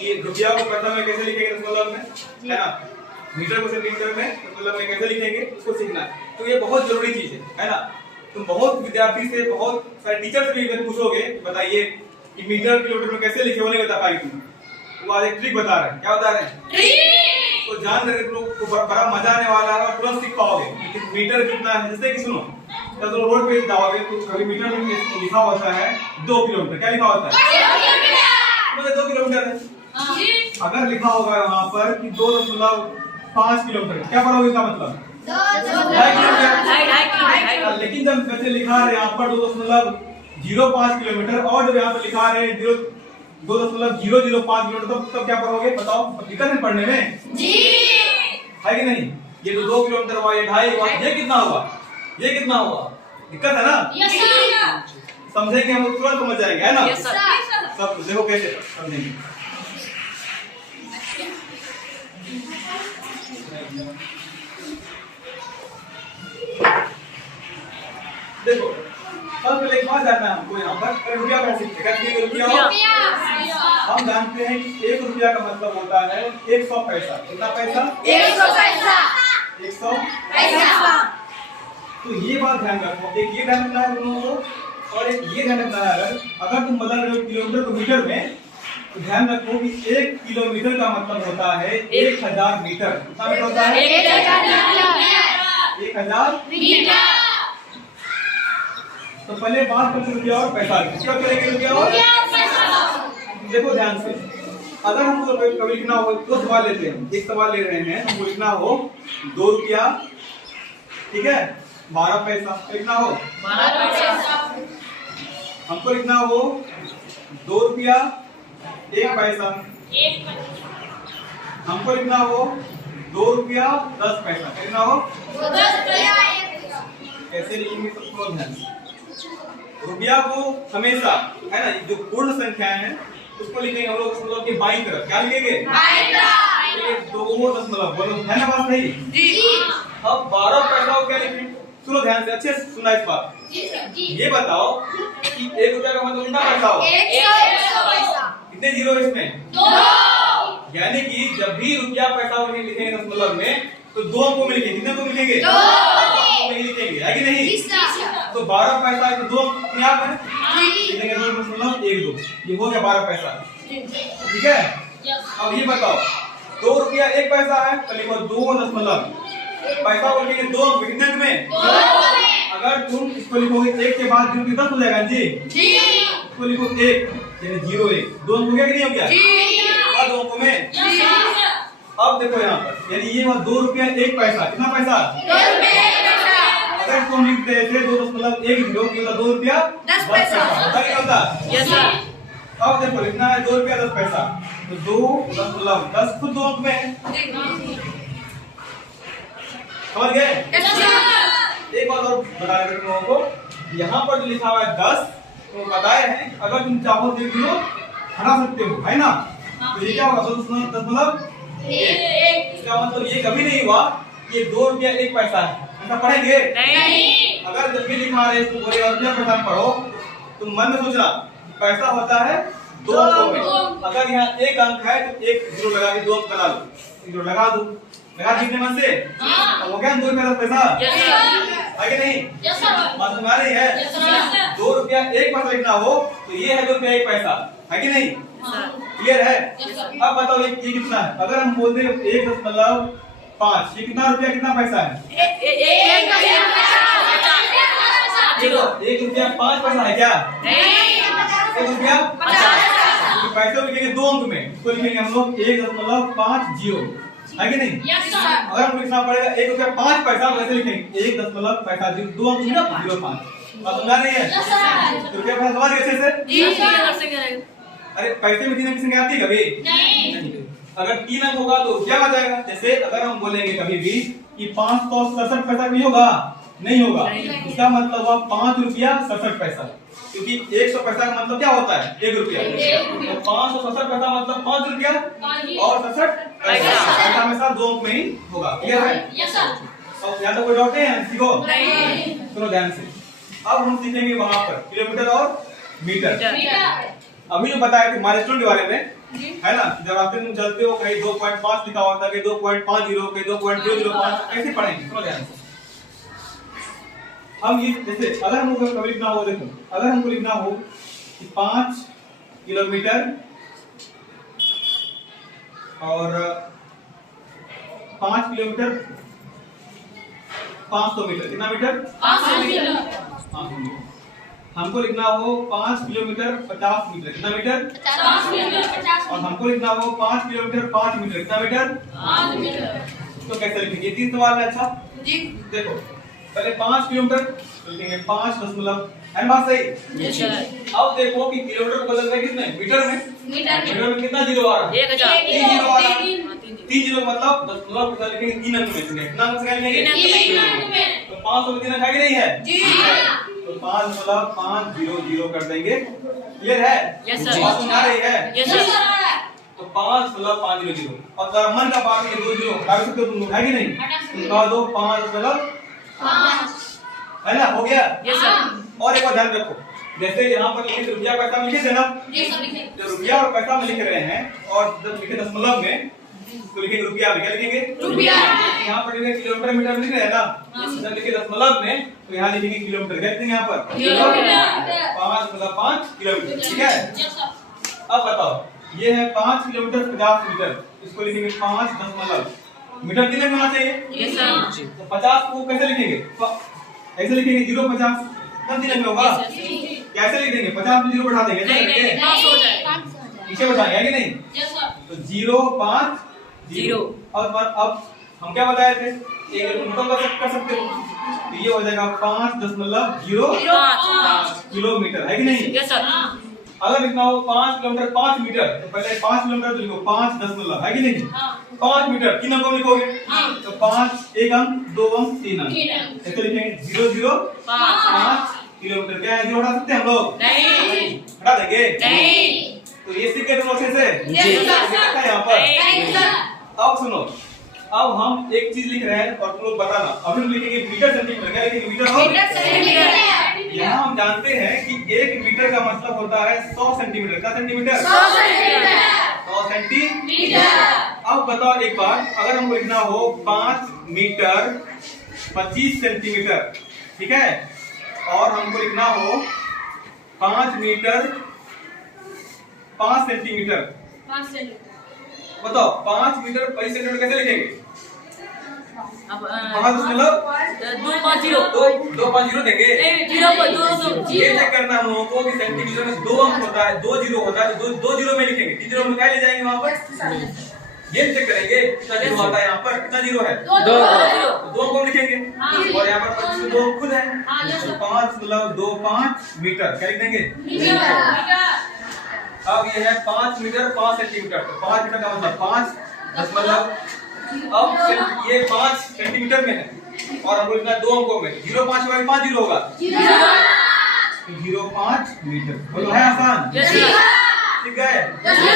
कि रुपया को पैसा में कैसे लिखेंगे दशमलव में, है ना, मीटर को सेंटीमीटर में दशमलव में कैसे लिखेंगे उसको सीखना है। तो ये बहुत जरूरी चीज है ना। तुम बहुत विद्यार्थी से, बहुत सारे टीचर से भी अगर पूछोगे बताइए कि मीटर किलोमीटर में कैसे लिखे, वो नहीं बता पाएंगे तुम। वो आज एक ट्रिक बता रहे हैं। क्या बता रहे हैं? तो जान करके तुम लोग को बड़ा मजा आने वाला है और तुरंत सीख पाओगे कि मीटर कितना है। जैसे कि सुनो, जब तुम रोड पे जाओगे तो कभी मीटर में लिखा होता है 2 किलोमीटर। क्या लिखा होता है? 2 किलोमीटर है। अगर लिखा होगा वहाँ पर कि 2.5 किलोमीटर, क्या पढ़ोगे इसका मतलब? 2.5 किलोमीटर। लेकिन जब बच्चे लिखा रहे यहाँ पर 2.05 किलोमीटर और जब यहाँ पर लिखा रहे 2.005 किलोमीटर, तब क्या पढ़ोगे बताओ? दिक्कत है पढ़ने में जी, है कि नहीं? ये तो 2 किलोमीटर हुआ, ये 2.5 हुआ, ये कितना हुआ, ये कितना हुआ? दिक्कत है ना? Yes sir. समझेंगे हम तुरंत समझ जाएंगे, है ना? Yes sir. सब देखो कैसे समझेंगे। देखो सबसे पहले एक बात जानना है हमको, यहाँ पर रुपया कैसे लिखेंगे? रुपया हम जानते हैं कि 1 रुपया का मतलब होता है 100 पैसा। कितना पैसा? 100 पैसा। 100 पैसा। तो ये बात ध्यान रखो, एक ये ध्यान रखना है तुम लोगों को और एक ये ध्यान रखना है अगर तुम बदल रहे हो किलोमीटर को मीटर में, तो ध्यान रखो कि 1 किलोमीटर का मतलब होता है 1000 मीटर। कितना मीटर होता है? 1000 मीटर। तो पहले बात करते रुपया और पैसा की। क्या करेंगे? रुपया और पैसा। देखो ध्यान से, अगर हमको कभी लिखना हो, 2 सवाल लेते हैं, एक सवाल ले रहे हैं, हमको लिखना हो 2 रुपया, ठीक है, 12 पैसा। लिखना हो 12 पैसा। हमको लिखना हो 2 रुपया 1 पैसा। हमको लिखना हो 2 रुपया 10 पैसा। लिखना हो 10 पैसा। कैसे लिखेंगे सबको ध्यान से। रुपया को हमेशा, है ना, जो पूर्ण संख्याएं हैं उसको लिखेंगे हम लोग दशमलव के बाईं तरफ। क्या लिखेंगे? बाईं तरफ। 2 दशमलव, बोलो है ना बात सही? जी। अब 12 पैसा को क्या लिखेंगे? सुनो ध्यान से, अच्छे से सुनना इस बात। ये बताओ कि 1 रुपया का मतलब कितना पैसा हो? 100 पैसा। कितने जीरो इसमें? 2। यानी कि जब भी रुपया पैसा लिखेंगे दशमलव में तो 2 अंकों में लिखेंगे। कितने अंकों में लिखेंगे? 2 अंकों में लिखेंगे, है कि नहीं? तो 12 पैसा तो 2 अपने आप है, लिखेंगे 2.12। ये हो गया 12 पैसा, ठीक है। अब ये बताओ 2 रुपया 1 पैसा है तो लिखो 2 दशमलव पैसा को लिखेंगे 2 अंक। कितने में? 2। अगर तुम इसको लिखोगे 1 के बाद 0 कितना हो जाएगा जी? इसको लिखो 1 यानी 0-1, 2 अंक हो गया कि नहीं हो गया? 2 अंकों में। अब देखो यहाँ पर, यानी ये 2 रुपया 1 पैसा। कितना पैसा? 2 रुपया 1 पैसा। अगर तुम लिखते थे 2.1 2 रुपया 10 पैसा होता क्या होता? Yes sir. अब देखो लिखना है 2 रुपया 10 पैसा, तो 2.10 खुद 2 अंक में है। समझ गए? एक बात और बता रहे तुम लोगों को, यहाँ पर जो लिखा हुआ है 10, तो बताए हैं अगर तुम चाहो तो 1 किलो हटा सकते हो, है ना? तो ये क्या होगा? 2.10 इसका मतलब ये कभी नहीं हुआ कि 2 रुपया 1 पैसा है। ऐसा पढ़ेंगे नहीं। अगर जब भी लिखा रहे इसको बोले रुपया पैसा पढ़ो तो मन में सोचना पैसा होता है 2 अंकों में। अगर यहाँ 1 अंक है तो 1 जीरो लगा के 2 अंक लगा लो, जीरो लगा दो, लगा दीजिए मन से। हो गया 2 रुपया 10 पैसा, है कि नहीं? बात समझ आ रही है? 2 रुपया 1 पैसा लिखना हो तो ये है 2 रुपया 1 पैसा, है कि नहीं? क्लियर है? अब बताओ ये कितना है? अगर हम बोलते हैं 1.5, ये कितना रुपया कितना पैसा है? 1 रुपया 5 पैसा है क्या? नहीं, 1 रुपया 50 पैसे लिखेंगे 2 अंक में, इसको लिखेंगे हम लोग 1.50, है कि नहीं? अगर हमको लिखना पड़ेगा 1 रुपया 5 पैसा, वैसे लिखेंगे 1.5 पैसा 2 अंक में 0.5। बात समझा नहीं है? रुपया पैसा समझ गए अच्छे से? अरे पैसे में 3 अंक की संख्या आती है कभी? नहीं। अगर 3 अंक होगा तो क्या आ जाएगा? जैसे अगर हम बोलेंगे कभी भी कि 567 पैसा भी होगा, नहीं होगा, इसका मतलब हुआ 5 रुपया 67 पैसा, क्योंकि 100 पैसा का मतलब क्या होता है? 1 रुपया। तो 567 पैसा मतलब 5 रुपया और 67 पैसा हमेशा 2 अंक में ही होगा। क्लियर है? अब यहाँ तक कोई डाउट है? सीखो। सुनो ध्यान से, अब हम सीखेंगे वहां पर किलोमीटर और मीटर। अभी जो बताया थे माइलस्टोन के बारे में, है ना? जब रास्ते में चलते हो कहीं 2.5 लिखा होता है, कहीं 2.50, कहीं 2.005, कैसे पढ़ेंगे? समझ आए? हम ये जैसे अगर हमको कभी लिखना हो, देखो अगर हमको लिखना हो कि 5 किलोमीटर और 5 किलोमीटर 500 मीटर, कितना मीटर? 500 मीटर। हमको लिखना हो 5 किलोमीटर 50 मीटर, कितना मीटर? 50 मीटर। और हमको लिखना हो 5 किलोमीटर 5 मीटर, कितना मीटर? 5 मीटर। तो कैसे लिखेंगे? ये 3 सवाल है। अच्छा जी, देखो पहले 5 किलोमीटर तो लिखेंगे 5 है ना? बात सही? अब देखो कि किलोमीटर बदल रहा है किसमें? मीटर में। मीटर में कितना जीरो आ रहा है? 1000। 3 जीरो आ रहा है। 3 जीरो मतलब दशमलव को लिखेंगे 3 अंक में, कितना अंक से लिखेंगे? तो 500 में 3 अंक है कि नहीं है? जी। तो 5.500 कर देंगे। क्लियर है? Yes sir. बात सुन आ रही है? Yes sir. तो 5.500 और अगर मन का बात है 2 जीरो हटा सकते हो तुम लोग, है कि नहीं? तो कह दो 5.5 है ना? हो गया? Yes sir. और एक बात ध्यान रखो, जैसे यहाँ पर लिखे रुपया पैसा में लिखे थे ना? जो रुपया और पैसा में लिख रहे हैं और जब लिखे दशमलव में तो लिखेंगे रुपया में, क्या लिखेंगे? रुपया। यहाँ पर लिखे किलोमीटर मीटर में लिख रहे हैं ना? जब लिखे दशमलव में तो यहाँ लिखेंगे किलोमीटर, क्या लिखेंगे यहाँ पर? 5.5 किलोमीटर। ठीक है? अब बताओ, ये है 5 किलोमीटर 50 मीटर, इसको लिखेंगे 5 दशमलव मीटर कितने में होना चाहिए? Yes sir. तो 50 को कैसे लिखेंगे? ऐसे लिखेंगे 0.50 कब दिनों में होगा? कैसे लिख देंगे? 50 में 0 बढ़ा देंगे, पीछे बढ़ाएंगे कि नहीं? तो 0.5 0। अब हम क्या बताए थे? एक नोट कर सकते हो, तो ये हो जाएगा 5.05 किलोमीटर, है कि नहीं? Yes sir. अगर लिखना हो 5 किलोमीटर 5 मीटर तो पहले 5 किलोमीटर तो लिखो 5 दशमलव, है कि नहीं? 5 मीटर 3 अंकों में लिखोगे तो 5 1 अंक 2 अंक 3 अंक, ऐसे लिखेंगे 0.05 किलोमीटर। क्या है? 0 हटा सकते हैं हम लोग? नहीं। हटा देंगे? नहीं। तो ये सीख गए तुम अच्छे से? यहाँ पर अब सुनो, अब हम एक चीज लिख रहे हैं और तुम लोग बताना। अभी हम लिखेंगे मीटर सेंटीमीटर, क्या लिखेंगे? मीटर और सेंटीमीटर। यहाँ हम जानते हैं कि 1 मीटर का मतलब होता है 100 सेंटीमीटर। क्या सेंटीमीटर? 100 सेंटीमीटर। अब बताओ एक बात, अगर हमको लिखना हो 5 मीटर 25 सेंटीमीटर, ठीक है, और हमको लिखना हो 5 मीटर 5 सेंटीमीटर, बताओ 5 मीटर 25 सेंटीमीटर कैसे लिखेंगे? अब 250 देंगे। ये चेक करना हम लोगों को कि सेंटीमीटर में 2 अंक होता है, 2 जीरो होता है, 2 जीरो में लिखेंगे। 3 जीरो में क्या ले जाएंगे वहां पर? ये चेक करेंगे कितना जीरो आता है। यहाँ पर कितना जीरो है? 2 अंकों में लिखेंगे और यहाँ पर 25 2 खुद है, तो 5.25 मीटर क्या लिख देंगे? अब ये है 5 मीटर 5 सेंटीमीटर, तो 5 मीटर का मतलब 5 दशमलव। अब ये 5 सेंटीमीटर में है और हमको लिखना 2 अंकों में, 0.5 होगा 5 जीरो होगा, 0.5 मीटर। बोलो है आसान? ठीक है?